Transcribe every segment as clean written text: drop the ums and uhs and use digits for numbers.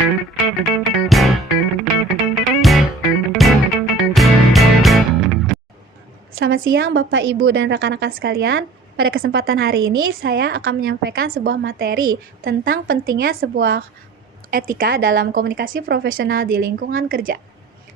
Selamat siang Bapak, Ibu, dan rekan-rekan sekalian. Pada kesempatan hari ini, saya akan menyampaikan sebuah materi tentang pentingnya sebuah etika dalam komunikasi profesional di lingkungan kerja.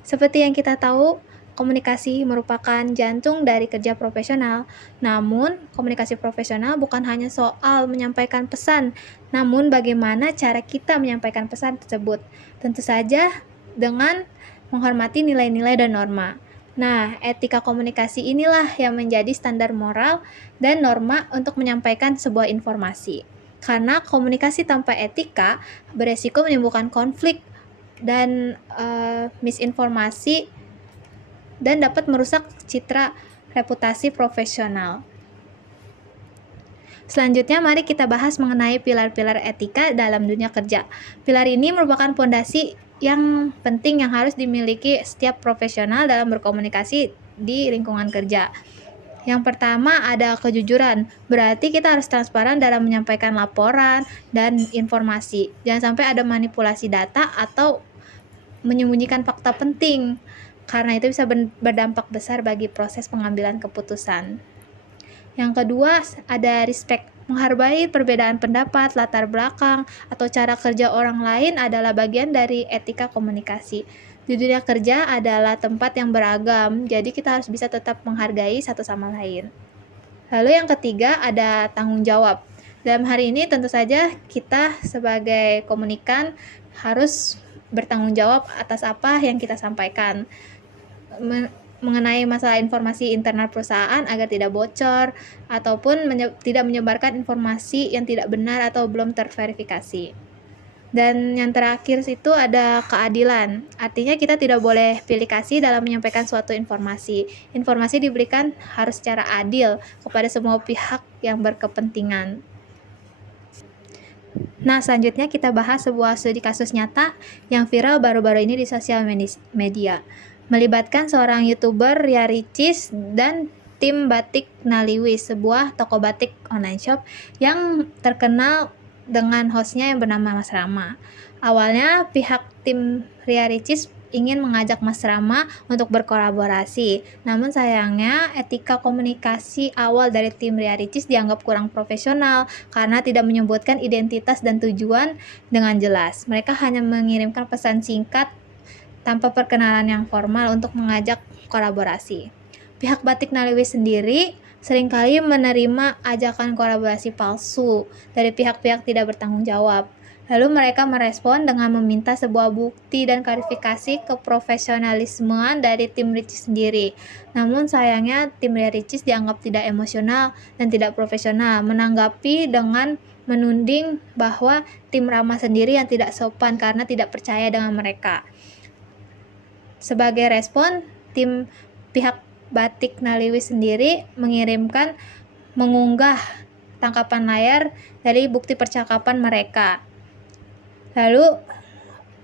Seperti yang kita tahu, komunikasi merupakan jantung dari kerja profesional. Namun, komunikasi profesional bukan hanya soal menyampaikan pesan, namun bagaimana cara kita menyampaikan pesan tersebut. Tentu saja dengan menghormati nilai-nilai dan norma. Nah, etika komunikasi inilah yang menjadi standar moral dan norma untuk menyampaikan sebuah informasi. Karena komunikasi tanpa etika beresiko menimbulkan konflik dan misinformasi dan dapat merusak citra reputasi profesional. Selanjutnya, mari kita bahas mengenai pilar-pilar etika dalam dunia kerja. Pilar ini merupakan fondasi yang penting yang harus dimiliki setiap profesional dalam berkomunikasi di lingkungan kerja. Yang pertama ada kejujuran, berarti kita harus transparan dalam menyampaikan laporan dan informasi. Jangan sampai ada manipulasi data atau menyembunyikan fakta penting, karena itu bisa berdampak besar bagi proses pengambilan keputusan. Yang kedua, ada respect. Menghargai perbedaan pendapat, latar belakang, atau cara kerja orang lain adalah bagian dari etika komunikasi. Di dunia kerja adalah tempat yang beragam, jadi kita harus bisa tetap menghargai satu sama lain. Lalu yang ketiga, ada tanggung jawab. Dalam hari ini tentu saja kita sebagai komunikan harus bertanggung jawab atas apa yang kita sampaikan mengenai masalah informasi internal perusahaan agar tidak bocor ataupun tidak menyebarkan informasi yang tidak benar atau belum terverifikasi. Dan yang terakhir itu ada keadilan. Artinya kita tidak boleh pilih kasih dalam menyampaikan suatu informasi. Informasi diberikan harus secara adil kepada semua pihak yang berkepentingan. Nah, selanjutnya kita bahas sebuah studi kasus nyata yang viral baru-baru ini di sosial media. Melibatkan seorang YouTuber Ria Ricis dan tim Batik Naliwis, sebuah toko batik online shop yang terkenal dengan hostnya yang bernama Mas Rama. Awalnya pihak tim Ria Ricis ingin mengajak Mas Rama untuk berkolaborasi. Namun sayangnya etika komunikasi awal dari tim Ria Ricis dianggap kurang profesional karena tidak menyebutkan identitas dan tujuan dengan jelas. Mereka hanya mengirimkan pesan singkat tanpa perkenalan yang formal untuk mengajak kolaborasi. Pihak Batik Naliwis sendiri seringkali menerima ajakan kolaborasi palsu dari pihak-pihak tidak bertanggung jawab. Lalu mereka merespon dengan meminta sebuah bukti dan klarifikasi keprofesionalismean dari tim Ricis sendiri. Namun sayangnya tim Ricis dianggap tidak emosional dan tidak profesional, menanggapi dengan menuding bahwa tim Rama sendiri yang tidak sopan karena tidak percaya dengan mereka. Sebagai respon, tim pihak Batik Naliwis sendiri mengunggah tangkapan layar dari bukti percakapan mereka. Lalu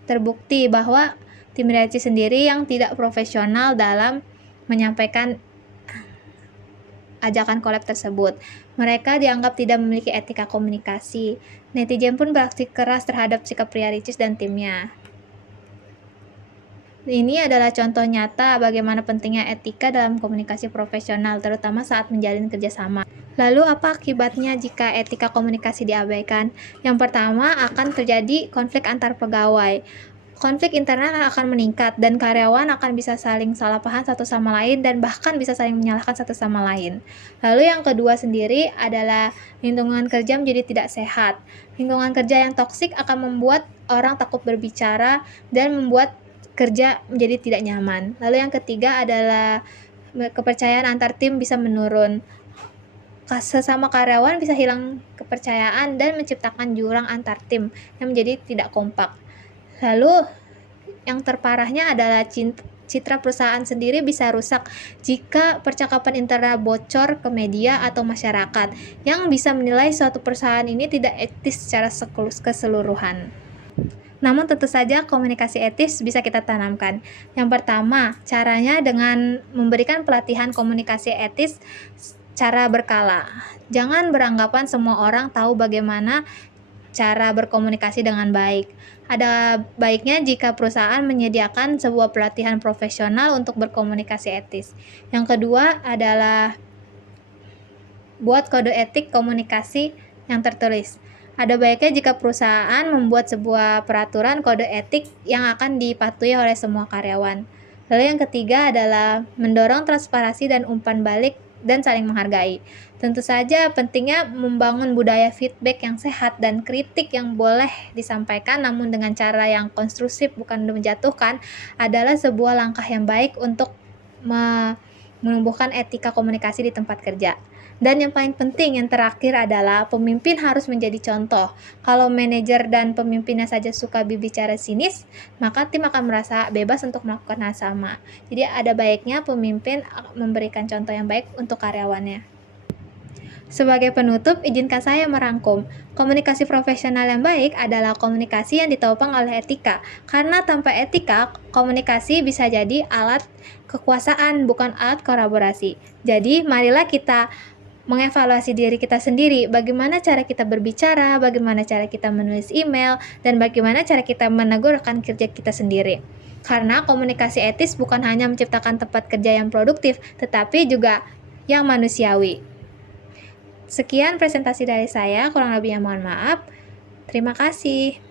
terbukti bahwa tim Ricis sendiri yang tidak profesional dalam menyampaikan ajakan collab tersebut. Mereka dianggap tidak memiliki etika komunikasi. Netizen pun beraksi keras terhadap sikap Ria Ricis dan timnya. Ini adalah contoh nyata bagaimana pentingnya etika dalam komunikasi profesional, terutama saat menjalin kerjasama. Lalu apa akibatnya jika etika komunikasi diabaikan? Yang pertama, akan terjadi konflik antar pegawai. Konflik internal akan meningkat dan karyawan akan bisa saling salah paham satu sama lain dan bahkan bisa saling menyalahkan satu sama lain. Lalu yang kedua sendiri adalah lingkungan kerja menjadi tidak sehat. Lingkungan kerja yang toksik akan membuat orang takut berbicara dan membuat kerja menjadi tidak nyaman. Lalu yang ketiga adalah kepercayaan antar tim bisa menurun. Sesama karyawan bisa hilang kepercayaan dan menciptakan jurang antar tim yang menjadi tidak kompak. Lalu yang terparahnya adalah citra perusahaan sendiri bisa rusak jika percakapan internal bocor ke media atau masyarakat yang bisa menilai suatu perusahaan ini tidak etis secara keseluruhan. Namun tentu saja komunikasi etis bisa kita tanamkan. Yang pertama, caranya dengan memberikan pelatihan komunikasi etis cara berkala. Jangan beranggapan semua orang tahu bagaimana cara berkomunikasi dengan baik. Ada baiknya jika perusahaan menyediakan sebuah pelatihan profesional untuk berkomunikasi etis. Yang kedua adalah buat kode etik komunikasi yang tertulis. Ada baiknya jika perusahaan membuat sebuah peraturan kode etik yang akan dipatuhi oleh semua karyawan. Lalu yang ketiga adalah mendorong transparansi dan umpan balik dan saling menghargai. Tentu saja pentingnya membangun budaya feedback yang sehat dan kritik yang boleh disampaikan namun dengan cara yang konstruktif bukan menjatuhkan adalah sebuah langkah yang baik untuk menumbuhkan etika komunikasi di tempat kerja. Dan yang paling penting, yang terakhir adalah pemimpin harus menjadi contoh. Kalau manajer dan pemimpinnya saja suka berbicara sinis, maka tim akan merasa bebas untuk melakukan hal sama. Jadi ada baiknya pemimpin memberikan contoh yang baik untuk karyawannya. Sebagai penutup, izinkan saya merangkum. Komunikasi profesional yang baik adalah komunikasi yang ditopang oleh etika. Karena tanpa etika, komunikasi bisa jadi alat kekuasaan, bukan alat kolaborasi. Jadi, marilah kita mengevaluasi diri kita sendiri, bagaimana cara kita berbicara, bagaimana cara kita menulis email, dan bagaimana cara kita menegur rekan kerja kita sendiri. Karena komunikasi etis bukan hanya menciptakan tempat kerja yang produktif, tetapi juga yang manusiawi. Sekian presentasi dari saya, kurang lebihnya mohon maaf. Terima kasih.